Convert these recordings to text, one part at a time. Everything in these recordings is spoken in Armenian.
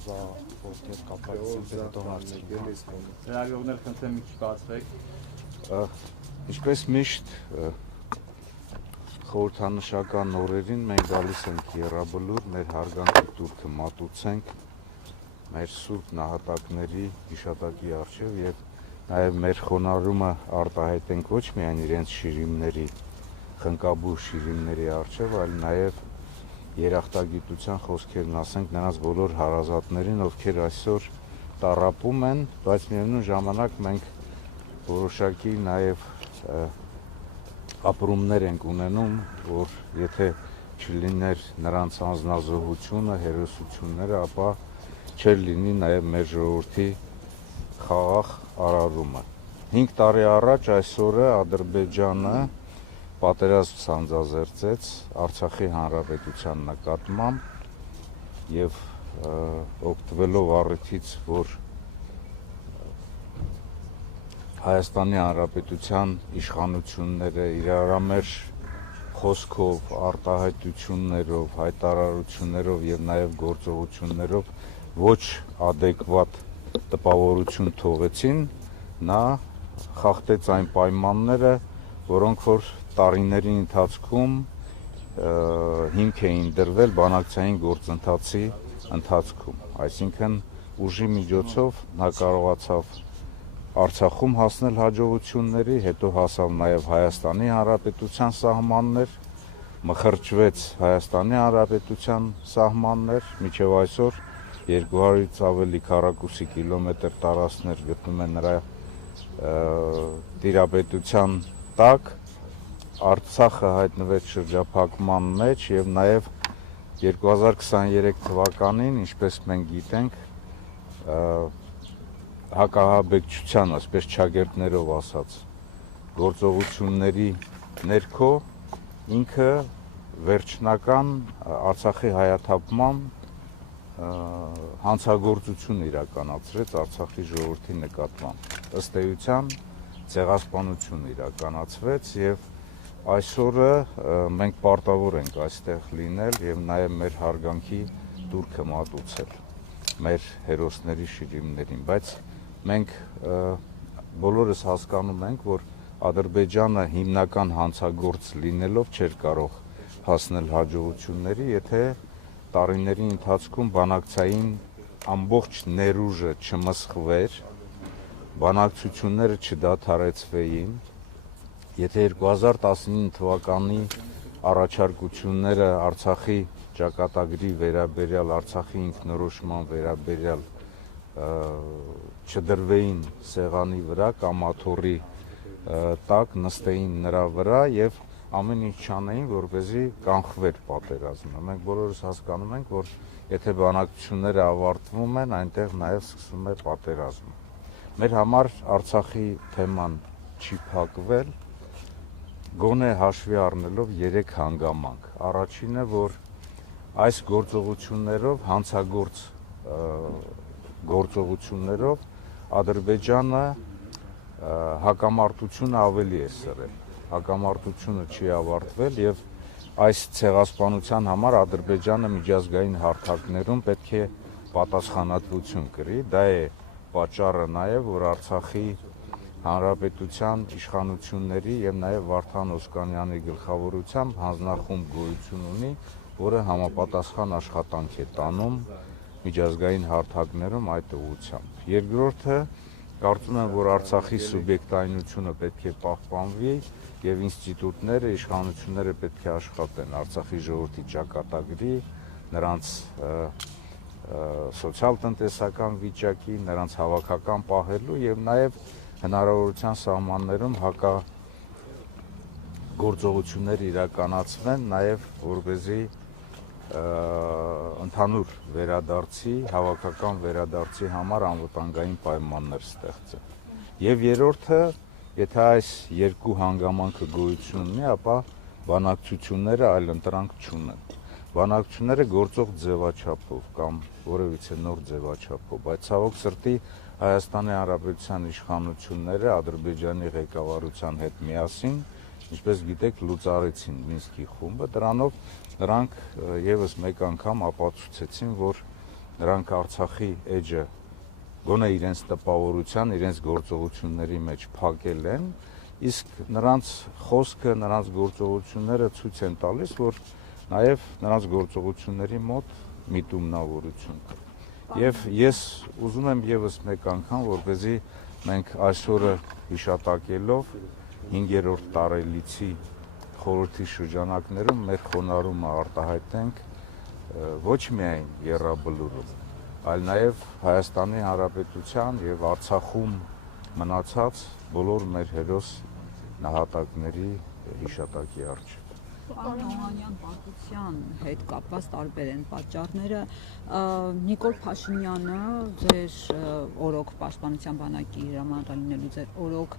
օգտել կապակցություն հետո հարցեր։ Ծրագրողներ խնդրեմ մի քիչ բացվեք։ Ինչպես միշտ խորհրդանշական օրերին մենք գալիս ենք Եռաբլուր, մեր հարգանքի տուրքը մատուցենք մեր սուրբ նահատակների հիշատակի առջև եւ նաեւ մեր խոնարհումը արտահայտենք ոչ միայն իրենց շիրիմների, խնկաբու շիրիմների առջև, այլ նաեւ երախտագիտության խոսքերն ասենք նրանց բոլոր հարազատներին, ովքեր այսօր տառապում են, բայց միևնույն ժամանակ մենք որոշակի նաեւ ապրումներ ենք ունենում, որ եթե չլիներ նրանց անձնազոհությունը, հերոսությունները, ապա չէր լինի նաեւ մեր ժողովրդի խաղաղ արարումը։ 5 տարի առաջ այս օրը Ադրբեջանը պատերազմ սանձազերծեց Արցախի հանրապետության նկատմամբ եւ օգտվելով առիթից, որ Հայաստանի Հանրապետության իշխանությունները իրարամերժ խոսքով, արտահայտություններով, հայտարարություններով եւ նաեւ գործողություններով ոչ adekvat տպավորություն թողեցին, նա խախտեց այն պայմանները, որոնք որ տարիների ընթացքում հիմք էին դրվել բանակցային գործընթացի ընթացքում, այսինքն ուժի միջոցով նա կարողացավ Արցախում հասնել հաջողությունների, հետո հասավ նաև Հայաստանի Հանրապետության սահմաններ, մխրճվեց Հայաստանի Հանրապետության սահմաններ, մինչև այսօր 200-ից ավելի քառակուսի կիլոմետր տարածքներ գտնում են նրա տիրապետության տակ, Արցախը հայտնվեց շրջափակման մեջ եւ նաև 2023 թվականին, ինչպես մենք գիտենք, հակահաբեկչության, այսպես ճագերտներով ասած, գործողությունների ներքո ինքը վերջնական Արցախի հայաթափման հանցագործություն իրականացրեց Արցախի ժողովրդի նկատմամբ։ Ըստ էության ցեղասպանություն իրականացվեց եւ այսօրը մենք պարտավոր ենք այստեղ լինել եւ նաեւ մեր հարգանքի տուրքը մատուցել մեր հերոսների շիրիմներին, բայց մենք բոլորս հասկանում ենք, որ Ադրբեջանը հիմնական հանցագործ լինելով չէր կարող հասնել հաջողությունների, եթե տարիների ընթացքում բանակցային ամբողջ ներուժը չմսխվեր, բանակցությունները չդադարեցվեին, եթե 2019 թվականի առաջարկությունները Արցախի ճակատագրի վերաբերյալ, Արցախի ինքնորոշման վերաբերյալ չդրվեին սեղանի վրա կամ աթոռի տակ նստեին նրա վրա եւ ամեն ինչ չանեին, որպեսզի կանխվեր պատերազմը։ Մենք բոլորս հասկանում ենք, որ եթե բանակցությունները ավարտվում են, այնտեղ նաեւ սկսվում է պատերազմը։ Մեր համար Արցախի թեման չի փակվել, գոնե հաշվի առնելով 3 հանգամանք։ Առաջինը, որ այս գործողություններով, հանցագործ գործողություններով Ադրբեջանը հակամարտությունը ավելի է սրել, հակամարտությունը չի ավարտվել եւ այս ցեղասպանության համար Ադրբեջանը միջազգային հարթակներում պետք է պատասխանատվություն կրի, դա է պատճառը նաեւ, որ Արցախի Հանրապետության իշխանությունների եւ նաեւ Վարդան Օսկանյանի գլխավորությամբ հանձնախումբ գոյություն ունի, որը համապատասխան աշխատանք է տանում միջազգային հարթակներում այդ ուղղությամբ։ Երկրորդը, կարծում եմ, որ Արցախի սուբյեկտայնությունը պետք է պահպանվի եւ ինստիտուտները, իշխանությունները պետք է աշխատեն Արցախի ժողովրդի ճակատագրի, նրանց սոցիալ-տնտեսական վիճակի, նրանց հավաքական պահելու եւ նաեւ հնարավորության սահմաններում գործողություններ իրականացվեն, նաեւ որպեսզի ընդհանուր վերադարձի, հավաքական վերադարձի համար անվտանգային պայմաններ ստեղծեն։ Եվ երրորդը, եթե այս երկու հանգամանքը գոյություն ունի, ապա բանակցությունները այլընտրանք չունեն։ Բանակցությունները գործող ձևաչափով կամ որևիցե նոր ձևաչափով, բայց ցավոք սրտի Հայաստանի Հանրապետության իշխանությունները Ադրբեջանի ղեկավարության հետ միասին, ինչպես գիտեք, լուծարեցին Մինսկի խումբը, դրանով նրանք եւս մեկ անգամ ապացուցեցին, որ նրանք Արցախի էջը գոնե իրենց տպավորության, իրենց գործողությունների մեջ փակել են, իսկ նրանց խոսքը, նրանց գործողությունները ցույց են տալիս, որ նաև նրանց գործողությունների մոտ միտումնավորություն կա։ Եվ ես ուզում եմ եւս մեկ անգամ, որպեսզի մենք այսօրը հիշատակելով 5-րդ տարելիցի խորհրդի շրջանակներում մեր խոնարհումը արտահայտենք ոչ միայն Եռաբլուրում, այլ նաև Հայաստանի Հանրապետության եւ Արցախում մնացած բոլոր մեր հերոս նահատակների հիշատակի առջև։ Պարոն Օհանյան, պարտության հետ կապված տարբեր են պատճառները։ Նիկոլ Փաշինյանը ձեր օրոք պաշտպանության բանակի հրամանատար լինելու ձեր օրոք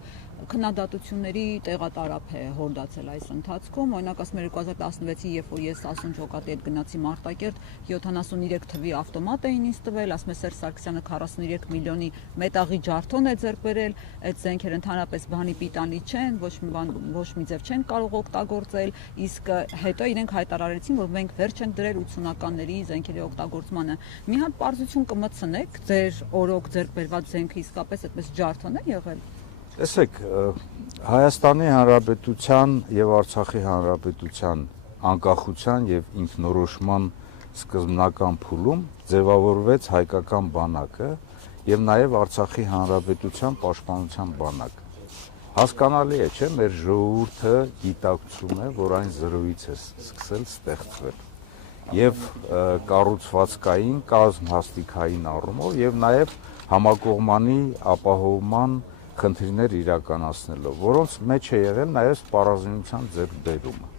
քննադատությունների տեղատարափ է հորդացել այս ընթացքում։ Օրինակ ասում 2016-ին, երբ որ ես ասուն ջոկատի հետ գնացի Մարտակերտ, 73 թվի ավտոմատ էին ինձ տվել, ասում է Սերժ Սարգսյանը 43 միլիոնի մետաղի ջարդոն է ձեռք բերել, այդ զենքերը ընդհանրապես բանի պիտանի չեն, ոչ մի ձև չեն կարող օգտագործել, իսկ հետո իրենք հայտարարեցին, որ մենք վերջ ենք դրել 80-ականների զենքերի օգտագործմանը։ Մի հատ պարզություն կմտցնեք, ձեր օրոք ձեռք բերված զենքը իսկապես այդպես ջարդոն է եղել։ Տեսեք, Հայաստանի Հանրապետության եւ Արցախի Հանրապետության անկախության եւ ինքնորոշման սկզբնական փուլում ձևավորվեց հայկական բանակը եւ նաեւ Արցախի Հանրապետության պաշտպանության բանակը։ Հասկանալի է, չէ՞, մեր ժողովուրդը գիտակցում է, որ այն զրոյից է սկսել ստեղծվել եւ կառուցվածքային, կազմհաստիկային առումով եւ նաեւ համակողմանի ապահովման խնդիրներ իրականացնելով, որոնց մեջ է եղել նաև սպառազինության ձեռքբերումը։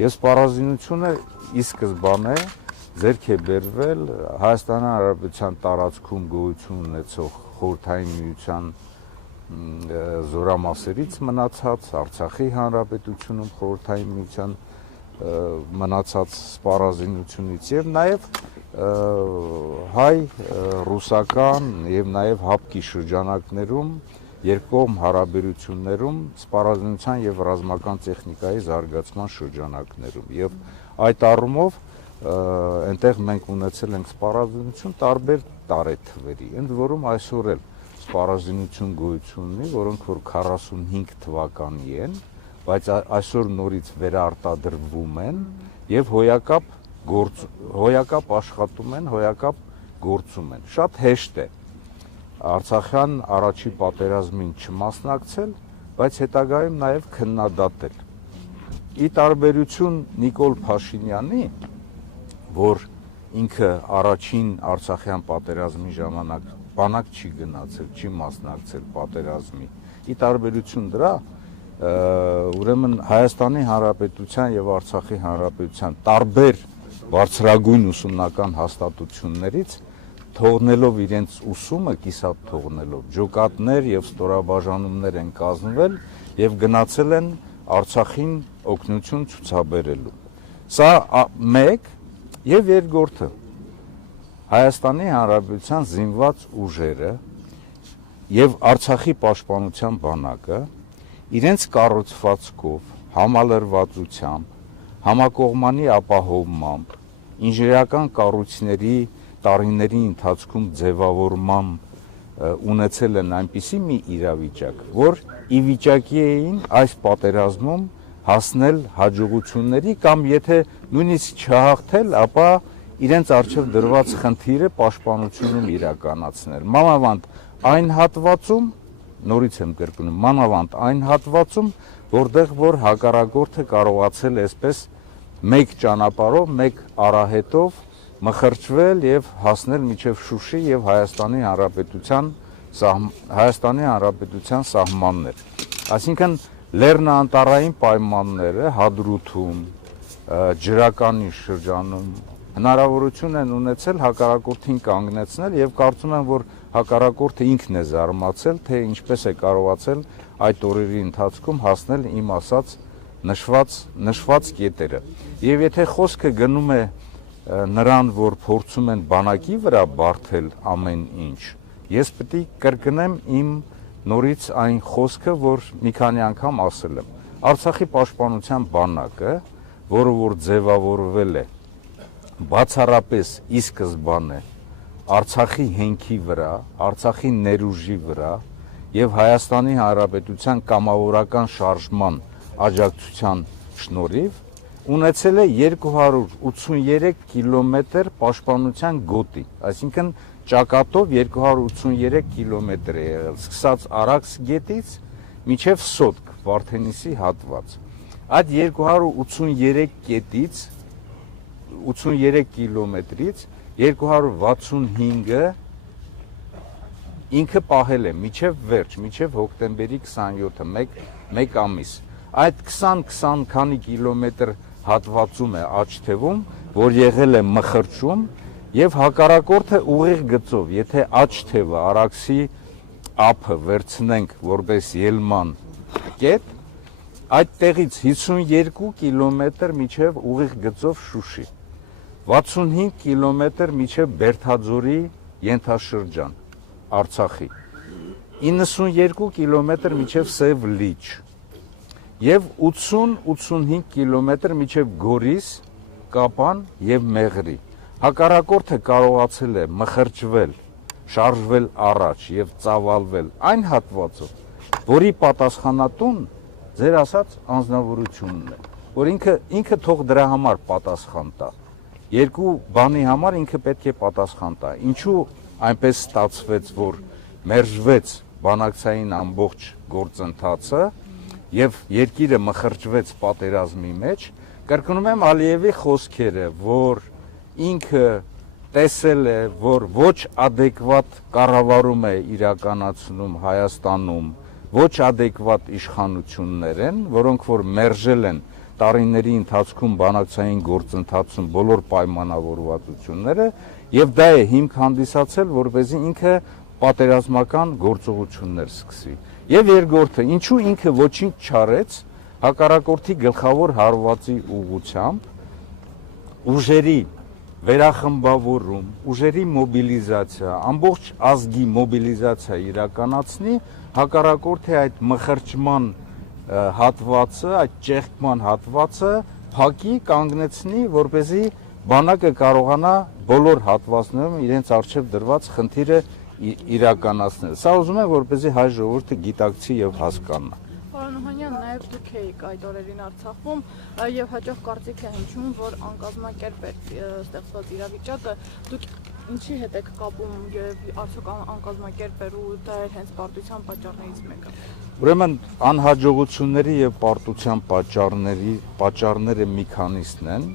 Եվ սպառազինությունը ի սկզբանե ձեռք է բերվել Հայաստանի Հանրապետության տարածքում գոյություն ունեցող Խորհրդային Միության զորամասերից մնացած, Արցախի Հանրապետությունում Խորհրդային Միության մնացած սպառազինությունից եւ նաեւ հայ-ռուսական եւ նաեւ հապկի շրջանակներում երկկողմ հարաբերություններում սպառազինության եւ ռազմական տեխնիկայի զարգացման շրջանակներում եւ այդ առումով այնտեղ մենք ունեցել ենք սպառազինություն տարբեր տարեթվերի, ընդ որում այսօր էլ սպառազինություն գոյություն ունի, որոնք որ 45 թվականի են, բայց այսօր նորից վերարտադրվում են եւ հոյակապ աշխատում են, հոյակապ գործում են։ Շատ հեշտ է Արցախյան առաջի պատերազմին չմասնակցել, բայց հետագայում նաև քննադատել։ Ի տարբերություն Նիկոլ Փաշինյանի, որ ինքը առաջին Արցախյան պատերազմի ժամանակ բանակ չի գնացել, չի մասնակցել պատերազմի, ի տարբերություն դրա, ուրեմն Հայաստանի Հանրապետության եւ Արցախի Հանրապետության տարբեր բարձրագույն ուսումնական հաստատություններից թողնելով իրենց ուսումը, կիսատ թողնելով, ջոկատներ եւ ստորաբաժանումներ են կազմվել եւ գնացել են Արցախին օգնություն ցուցաբերելու։ Սա մեկ եւ երկրորդը Հայաստանի Հանրապետության զինված ուժերը եւ Արցախի պաշտպանության բանակը իրենց կառուցվածքով, համալրվածությամբ, համակողմանի ապահովմամբ, ինժեներական կառույցների տարիների ընթացքում ձևավորմամբ ունեցել են այնպիսի մի իրավիճակ, որ ի վիճակի էին այս պատերազմում հասնել հաջողությունների կամ եթե նույնիսկ չհաղթել, ապա իրենց առջև դրված խնդիրը պաշտպանությունում իրականացնել։ Մանավանդ այն հատվածում, նորից եմ կրկնում, մանավանդ այն հատվածում, որտեղ որ հակառակորդը կարողացել է այսպես մեկ ճանապարհով, մեկ արահետով մխրճվել եւ հասնել մինչեւ Շուշի եւ Հայաստանի Հանրապետության սահմաններ։ Այսինքն լեռնանտառային պայմանները Հադրութում, ջրականի շրջանում հնարավորություն են ունեցել հակառակորդին կանգնեցնել եւ կարծում եմ, որ հակառակորդը ինքն է զարմացել, թե ինչպես է կարողացել այդ օրերի ընթացքում հասնել իմ ասած նշված կետերը։ Եվ եթե խոսքը գնում է նրան, որ փորձում են բանակի վրա բարթել ամեն ինչ, ես պետք է կրկնեմ իմ նորից այն խոսքը, որ մի քանի անգամ ասել եմ։ Արցախի պաշտպանության բանակը, որը որ ձևավորվել է բացառապես ի սկզբանե Արցախի հենքի վրա, Արցախի ներուժի վրա եւ Հայաստանի Հանրապետության կամավորական շարժման աջակցության շնորհիվ ունեցել է 283 կիլոմետր պաշտպանության գոտի, այսինքն ճակատով 283 կիլոմետր է եղել, սկսած Արաքս գետից մինչև Սոտք, Վարդենիսի հատված։ Այդ 283 կետից 83 կիլոմետրից 265-ը ինքը պահել է մինչև վերջ, մինչև հոկտեմբերի 27-ը, մեկ ամիս։ Այդ 20 քանի կիլոմետր հատվածում է աջ թևում, որ եղել է մխրճում եւ հակառակորդը ուղիղ գծով, եթե աջ թևը Արաքսի ափը վերցնենք որպես ելման կետ, այդտեղից 52 կիլոմետր մինչև ուղիղ գծով Շուշի, 65 կիլոմետր մինչև Բերդաձորի ենթաշրջան Արցախի, 92 կիլոմետր մինչև Սև Լիճ եւ 80-85 կիլոմետր մինչև Գորիս, Կապան եւ Մեղրի։ Հակառակորդը կարողացել է մխրճվել, շարժվել առաջ եւ ծավալվել այն հատվածով, որի պատասխանատուն ձեր ասած անձնավորությունն է, որ ինքը թող դրա համար պատասխան տա։ Երկու բանի համար ինքը պետք է պատասխան տա։ Ինչու այնպես ստացվեց, որ մերժվեց բանակցային ամբողջ գործընթացը եւ երկիրը մխրճվեց պատերազմի մեջ, կրկնում եմ Ալիևի խոսքերը, որ ինքը տեսել է, որ ոչ adekvat կառավարում է իրականացնում Հայաստանում, ոչ adekvat իշխանություններ են, որոնք որ մերժել են տարիների ընթացքում բանակցային գործընթացում բոլոր պայմանավորվածությունները եւ դա է հիմք հանդիսացել, որպեսզի ինքը պատերազմական գործողություններ սկսի։ Եվ երկրորդը, ինչու ինքը ոչինչ չարեց հակառակորդի գլխավոր հարվածի ուղղությամբ ուժերի վերախմբավորում, ուժերի մոբիլիզացիա, ամբողջ ազգի մոբիլիզացիա իրականացնի, հակառակորդի այդ մխրճման հատվածը, այդ ճեղքման հատվածը փակի, կանգնեցնի, որպեսզի բանակը կարողանա բոլոր հատվածներում իրենց արժև դրված խնդիրը իրականացնել։ Սա ուզում եմ, որպեսզի հայ ժողովուրդը գիտակցի եւ հասկանա։ Պարոն Օհանյան, նաև դուք եք այդ օրերին Արցախում եւ հաջող կարծիք է հնչում, որ անկազմակերպ է ստեղծված իրավիճակը, դուք ինչի հետ եք կապում եւ արդյոք անկազմակերպ էր ու դա էր հենց պարտության պատճառներից մեկը։ Ուրեմն անհաջողությունների եւ պարտության պատճառները մի քանիսն են,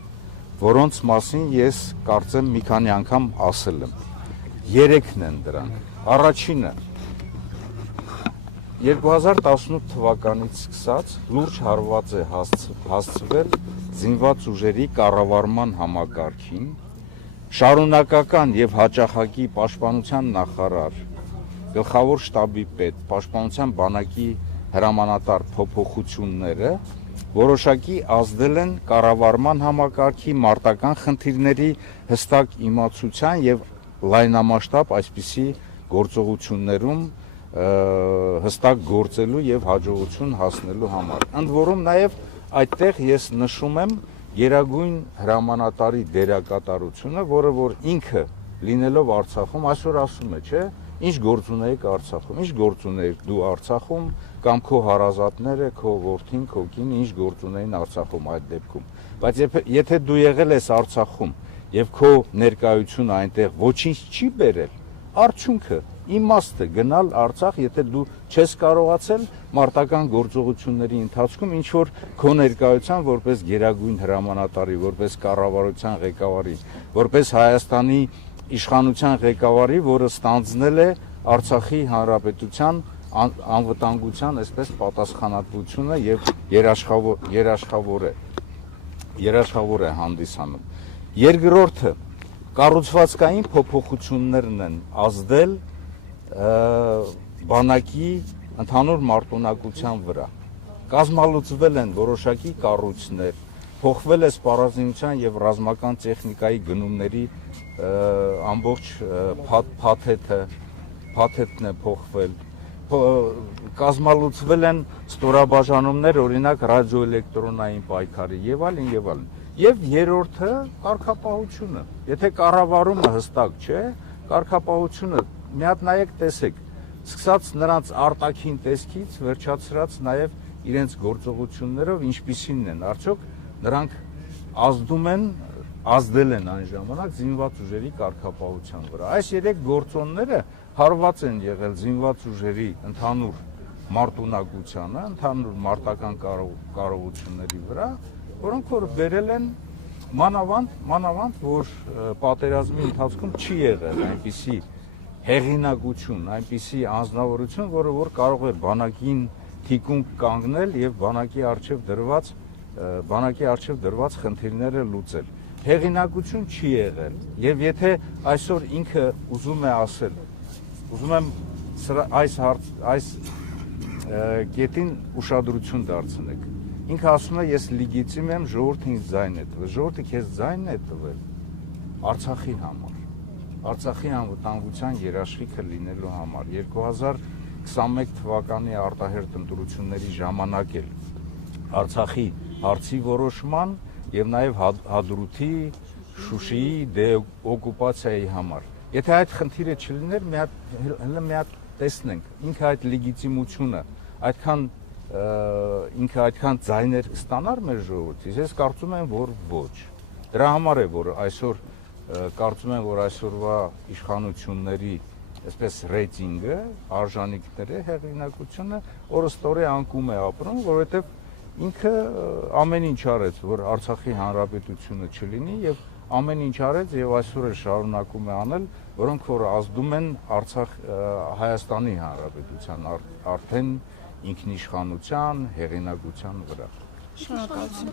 որոնց մասին ես կարծեմ մի քանի անգամ ասել եմ։ Երեքն են դրանք։ Առաջինը 2018 թվականից սկսած լուրջ հարված է հասցվել զինված ուժերի կառավարման համակարգին, շարունակական եւ հաճախակի պաշտպանության նախարար, գլխավոր շտաբի պետ, պաշտպանության բանակի հրամանատար փոփոխությունները որոշակի ազդել են կառավարման համակարգի մարտական խնդիրների հստակ իմացության եւ լայնամասշտաբ այսպիսի գործողություններում հստակ գործելու եւ հաջողություն հասնելու համար։ Ընդ որում նաեւ այդտեղ ես նշում եմ Գերագույն հրամանատարի դերակատարությունը, որը որ ինքը լինելով Արցախում այսօր ասում է, չէ՞, ինչ գործ ունեիք Արցախում, ինչ գործ ունեիք դու Արցախում կամ քո հարազատները, քո որդին, քո կինը ինչ գործ ունեին Արցախում այդ դեպքում։ Բայց եթե դու եղել ես Արցախում եւ քո ներկայությունը այնտեղ ոչինչ չի բերել, արդյունքը իմաստը գնալ Արցախ, եթե դու չես կարողացել մարտական գործողությունների ընթացքում ինչ որ քո ներկայության որպես Գերագույն հրամանատարի, որպես կառավարության ղեկավարի, որպես Հայաստանի իշխանության ղեկավարի, որը ստանձնել է Արցախի Հանրապետության անվտանգության այսպես պատասխանատվությունը եւ երաշխավոր է հանդիսանում։ Երկրորդը կառուցվածքային փոփոխություններն են ազդել բանակի ընդհանուր մարտունակության վրա։ Կազմալուծվել են որոշակի կառույցներ, փոխվել է սպառազինության եւ ռազմական տեխնիկայի գնումների ամբողջ փաթեթն է փոխվել, կազմալուծվել են ստորաբաժանումներ, օրինակ ռադիոէլեկտրոնային պայքարի եւ այլն եւ այլն։ Եվ երրորդը կարգապահությունը։ Եթե կառավարումը հստակ չէ, կարգապահությունը մի հատ նայեք տեսեք, սկսած նրանց արտաքին տեսքից, վերջացրած նաև իրենց գործողություններով ինչպիսին են, արդյոք նրանք ազդել են այն ժամանակ զինված ուժերի կարգապահության վրա։ Այս երեք գործոնները հարված են եղել զինված ուժերի ընդհանուր մարտունակությանը, ընդհանուր մարտական կարողությունների վրա, որոնք որ բերել են մանավանդ, որ պատերազմի ընթացքում չի եղել այնպիսի հեղինակություն, այնպիսի անձնավորություն, որը որ կարող էր բանակին թիկունք կանգնել եւ բանակի արժեվ դրված խնդիրները լուծել։ Հեղինակություն չի եղել եւ եթե այսօր ինքը ուզում է ասել, ուզում եմ այս կետին ուշադրություն դարձնեք։ Ինքը ասում է ես լեգիտիմ եմ, ժողովուրդը ինձ ձայն է տվել։ Ժողովուրդը քեզ ձայնն է տվել Արցախի համար, Արցախի անվտանգության երաշխիքը լինելու համար։ 2021 թվականի արտահերթ ընտրությունների ժամանակ էլ Արցախի հարցի որոշման եւ նաեւ Հադրութի, Շուշիի դեօկուպացիայի համար։ Եթե այդ խնդիրը չլիներ, մի հատ տեսնենք, ինքը այդ լեգիտիմությունը ինքը այդքան ձայներ ստանար մեր ժողովրդից, ես կարծում եմ, որ ոչ։ Դրա համար է, որ այսօր կարծում եմ, որ այսօրվա իշխանությունների այսպես ռեյտինգը, արժանինքները, հեղինակությունը օրստորե անկում է ապրում, որովհետև ինքը ամեն ինչ արեց, որ Արցախի հանրապետությունը չլինի եւ ամեն ինչ արեց եւ այսօր է շարունակում է անել, որոնք որ ազդում են Հայաստանի հանրապետության արդեն ինքնիշխանության, հեղինակության վրա։ Շնորհակալություն։